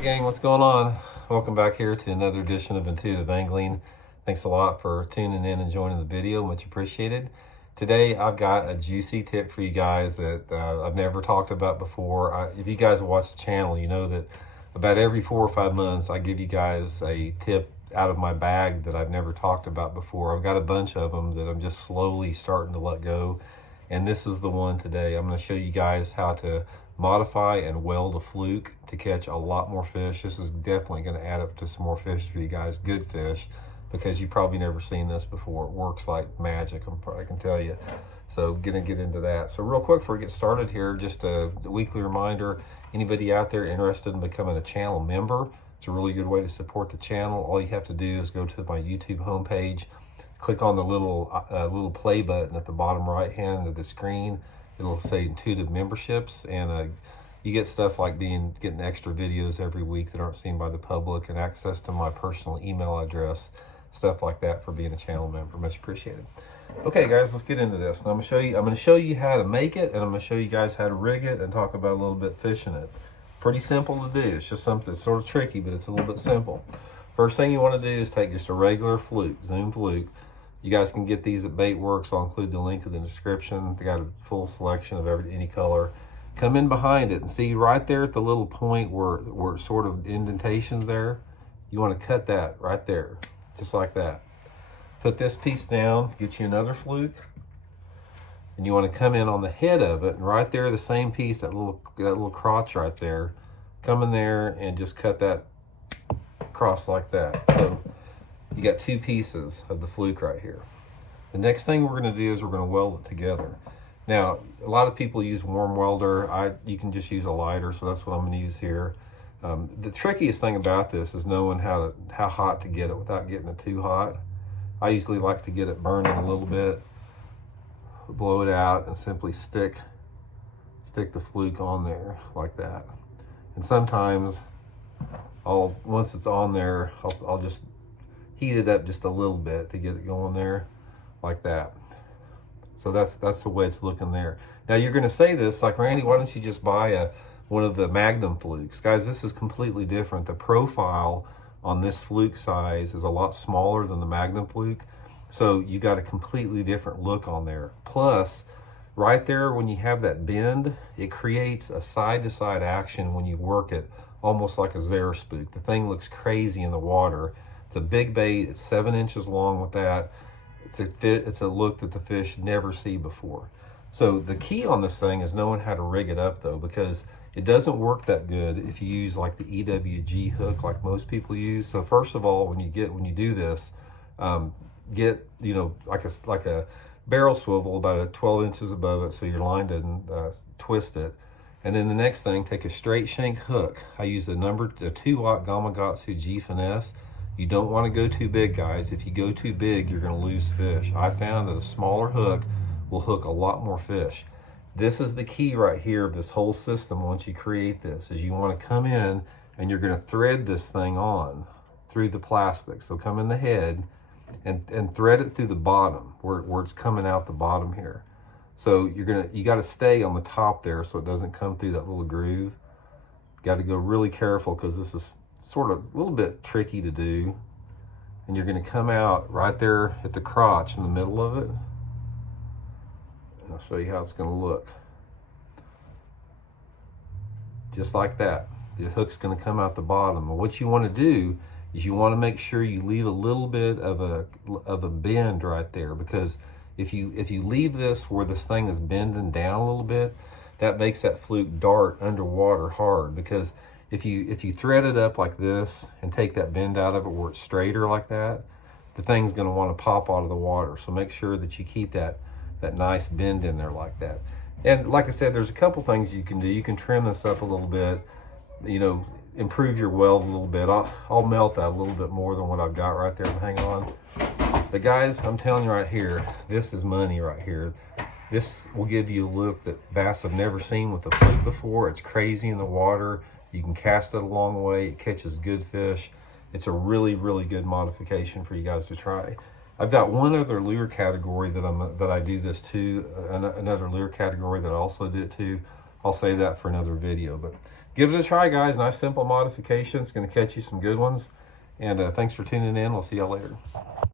Hey gang, what's going on? Welcome back here to another edition of Intuitive Angling. Thanks a lot for tuning in and joining the video, much appreciated. Today I've got a juicy tip for you guys that I've never talked about before. If you guys watch the channel, you know that about every 4 or 5 months I give you guys a tip out of my bag that I've never talked about before. I've got a bunch of them that I'm just slowly starting to let go, and this is the one today. I'm going to show you guys how to modify and weld a fluke to catch a lot more fish. This is definitely going to add up to some more fish for you guys, good fish, because you've probably never seen this before. It works like magic, I can tell you. So gonna get into that. So real quick before we get started here, just a weekly reminder, anybody out there interested in becoming a channel member, it's a really good way to support the channel. All you have to do is go to my YouTube homepage, click on the little play button at the bottom right hand of the screen. It'll say Intuitive Memberships, and you get stuff like getting extra videos every week that aren't seen by the public, and access to my personal email address, stuff like that for being a channel member. Much appreciated. Okay guys, let's get into this. And I'm going to show you how to make it, and I'm going to show you guys how to rig it and talk about a little bit fishing it. Pretty simple to do. It's just something that's sort of tricky, but it's a little bit simple. First thing you want to do is take just a regular fluke, Zoom fluke. You guys can get these at Baitworks. I'll include the link in the description. They got a full selection of any color. Come in behind it and see right there at the little point where sort of indentations there. You want to cut that right there, just like that. Put this piece down, get you another fluke, and you want to come in on the head of it, and right there, the same piece, that little crotch right there, come in there and just cut that across like that. So you got two pieces of the fluke right here. The next thing we're going to do is we're going to weld it together. Now, a lot of people use worm welder. You can just use a lighter, so that's what I'm going to use here. The trickiest thing about this is knowing how hot to get it without getting it too hot. I usually like to get it burning a little bit, blow it out, and simply stick the fluke on there like that. And sometimes once it's on there, I'll just heat it up just a little bit to get it going there like that. So that's the way it's looking there. Now you're going to say this like, Randy, why don't you just buy one of the Magnum flukes? Guys, this is completely different. The profile on this fluke size is a lot smaller than the Magnum fluke, so you got a completely different look on there. Plus, right there when you have that bend, it creates a side-to-side action when you work it, almost like a Zara spook. The thing looks crazy in the water. It's a big bait. It's 7 inches long with that. It's a look that the fish never see before. So the key on this thing is knowing how to rig it up though, because it doesn't work that good if you use like the EWG hook like most people use. So first of all, when you do this, get like a barrel swivel about 12 inches above it so your line doesn't twist it. And then the next thing, take a straight shank hook. I use a 2-aught Gamakatsu G Finesse. You don't want to go too big, guys. If you go too big, you're going to lose fish. I found that a smaller hook will hook a lot more fish. This is the key right here of this whole system. Once you create this, is you want to come in and you're going to thread this thing on through the plastic. So come in the head and thread it through the bottom where it's coming out the bottom here. So you got to stay on the top there so it doesn't come through that little groove. Got to go really careful because this is sort of a little bit tricky to do. And you're going to come out right there at the crotch in the middle of it. And I'll show you how it's going to look. Just like that. The hook's going to come out the bottom. And what you want to do is you want to make sure you leave a little bit of a bend right there, because if you leave this where this thing is bending down a little bit, that makes that fluke dart underwater hard. Because if you thread it up like this and take that bend out of it where it's straighter like that, the thing's going to want to pop out of the water. So make sure that you keep that nice bend in there like that. And like I said, there's a couple things you can do. You can trim this up a little bit, improve your weld a little bit. I'll melt that a little bit more than what I've got right there. Hang on. But guys, I'm telling you right here, this is money right here. This will give you a look that bass have never seen with a fluke before. It's crazy in the water. You can cast it a long way. It catches good fish. It's a really, really good modification for you guys to try. I've got one other lure category that I do this to, another lure category that I also do it to. I'll save that for another video. But give it a try, guys. Nice simple modification. It's going to catch you some good ones. And thanks for tuning in. We'll see y'all later.